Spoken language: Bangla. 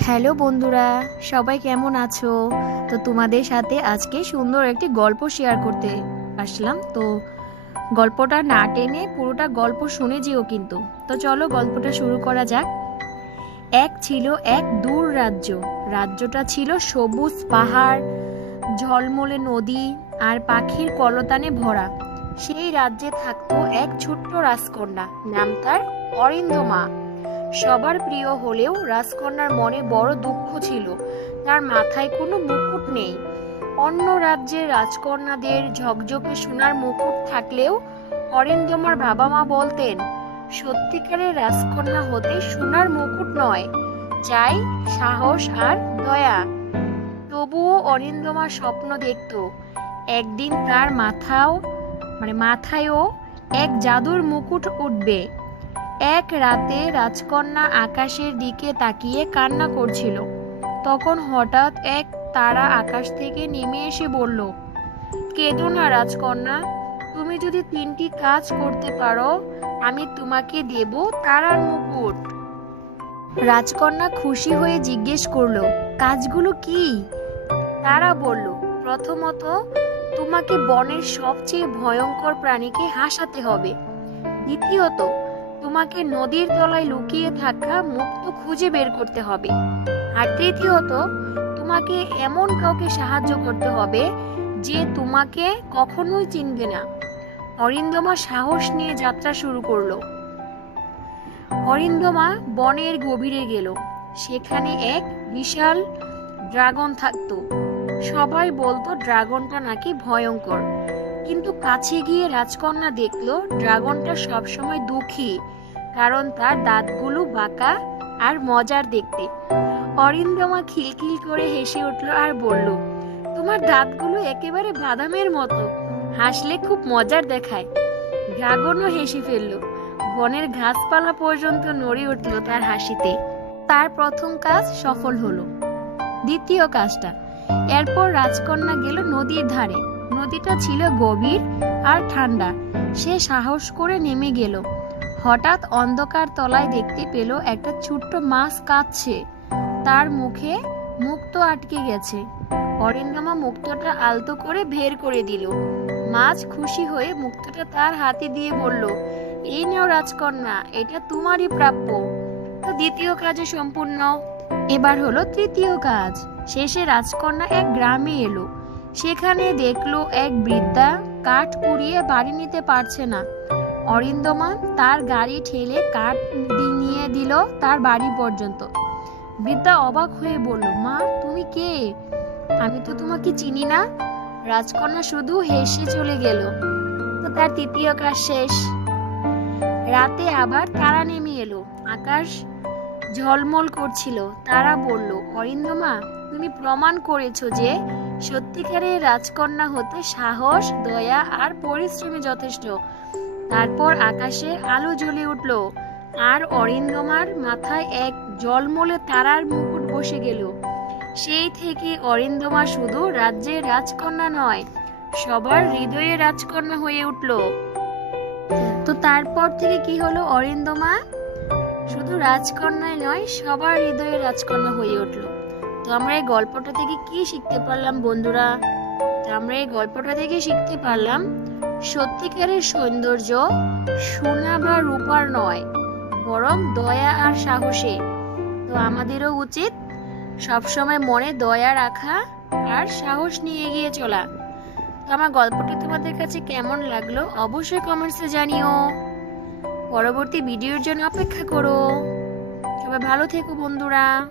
হ্যালো বন্ধুরা, সবাই কেমন আছো? তো তোমাদের সাথে আজকে সুন্দর একটি গল্প শেয়ার করতে আসলাম। তো গল্পটা না টেনে পুরোটা গল্প শুনে যেও কিন্তু। তো চলো গল্পটা শুরু করা যাক। এক ছিল এক দূর রাজ্য। রাজ্যটা ছিল সবুজ পাহাড়, ঝলমলে নদী আর পাখির কলতানে ভরা। সেই রাজ্যে থাকতো এক ছোট্ট রাজকন্যা। নাম তার অরিন্দমা। সবার প্রিয় হলেও রাজকন্যার মনে বড় দুঃখ ছিল। তার মাথায় কোনো মুকুট নেই। অন্য রাজ্যের রাজকন্যাদের ঝকঝকে সোনার মুকুট থাকলেও অরিন্দমার বাবা মা বলতেন, সত্যিকারের রাজকন্যা হতে সোনার মুকুট নয়, চাই সাহস আর দয়া। তবুও অরিন্দমা স্বপ্ন দেখত, একদিন তার মাথাও মানে মাথায়ও এক জাদুর মুকুট উঠবে। এক রাতে রাজকন্যা আকাশের দিকে তাকিয়ে কান্না করছিল। তখন হঠাৎ এক তারা আকাশ থেকে নেমে এসে বলল, কেঁদো না রাজকন্যা, তুমি যদি তিনটি কাজ করতে পারো, আমি তোমাকে দেব তারার মুকুট। রাজকন্যা খুশি হয়ে জিজ্ঞেস করল, কাজগুলো কি? তারা বলল, প্রথমত, তোমাকে বনের সবচেয়ে ভয়ঙ্কর প্রাণীকে হাসাতে হবে। দ্বিতীয়ত তোমাকে নদীর তলায় লুকিয়ে থাকা মুক্ত খুঁজে বের করতে হবে। আর তৃতীয়ত, তোমাকে এমন কাউকে সাহায্য করতে হবে যে তোমাকে কখনোই চিনবে না। অরিন্দমা সাহস নিয়ে যাত্রা শুরু করল। অরিন্দমা বনের গভীরে গেল। সেখানে এক বিশাল ড্রাগন থাকতো। সবাই বলতো ড্রাগনটা নাকি ভয়ঙ্কর। কিন্তু কাছে গিয়ে রাজকন্যা দেখল, ড্রাগনটা সবসময় দুঃখী, কারণ তার দাঁতগুলো বাঁকা আর মজার দেখতে। অরিন্দমা খিলখিল করে হেসে উঠল আর বলল, তোমার দাঁতগুলো একেবারে বাদামের মতো, হাসলে খুব মজার দেখায়। ড্রাগনও হেসে ফেলল, বনের ঘাসপালা পর্যন্ত নড়ে উঠল তার হাসিতে। তার প্রথম কাজ সফল হলো। দ্বিতীয় কাজটা, এরপর রাজকন্যা গেল নদীর ধারে। নদীটা ছিল গভীর আর ঠান্ডা। সে সাহস করে নেমে গেল। হঠাৎ অন্ধকার তলায় দেখতে পেল একটা ছোট্ট মাছ কাঁদছে। তার মুখে মুক্ত আটকে গেছে। অরিন্দমা মুক্তটা আলতো করে বের করে দিল। মাছ খুশি হয়ে মুক্তটা তার হাতে দিয়ে বলল, এই নেও রাজকন্যা, এটা তোমারই প্রাপ্য। তো দ্বিতীয় কাজে সম্পূর্ণ। এবার হলো তৃতীয় কাজ। শেষে রাজকন্যা এক গ্রামে এলো। সেখানে দেখল এক বৃদ্ধা কাঠ কুড়িয়ে বাড়ি নিতে পারছে না। অরিন্দমা তার গাড়ি ঠেলে কাঠ নিয়ে দিল তার বাড়ি পর্যন্ত। বৃদ্ধা অবাক হয়ে বলল, মা, তুমি কে? আমি তো তোমাকে চিনি না। রাজকন্যা শুধু হেসে চলে গেল। তার তৃতীয় কাজ শেষ। রাতে আবার তারা নেমে এলো। আকাশ ঝলমল করছিল। তারা বলল, অরিন্দমা, তুমি প্রমাণ করেছ যে সত্যিকারের রাজকন্যা হতে সাহস, দয়া আর পরিশ্রমী যথেষ্ট। তারপর আকাশে আলো জ্বলে উঠল। আর অরিন্দমার মাথায় এক জলমলে তারার মুকুট বসে গেল। সেই থেকে অরিন্দমা শুধু রাজ্যের রাজকন্যা নয়, সবার হৃদয়ে রাজকন্যা হয়ে উঠল। তো তারপর থেকে কি হলো অরিন্দমা? শুধু রাজকন্যাই নয়, সবার হৃদয়ে রাজকন্যা হয়ে উঠল। তো আমরা এই গল্পটা থেকে কি শিখতে পারলাম, বন্ধুরা? তো আমরা এই গল্পটা থেকে শিখতে পারলাম, সত্যিকারের সৌন্দর্য সোনা বা রূপার নয়, বরং দয়া আর সাহসে। তো আমাদেরও উচিত সবসময় মনে দয়া রাখা আর সাহস নিয়ে এগিয়ে চলা। তো আমার গল্পটি তোমাদের কাছে কেমন লাগল অবশ্যই কমেন্টসে জানিও। পরবর্তী ভিডিওর জন্য অপেক্ষা করো। সবাই ভালো থেকো, বন্ধুরা।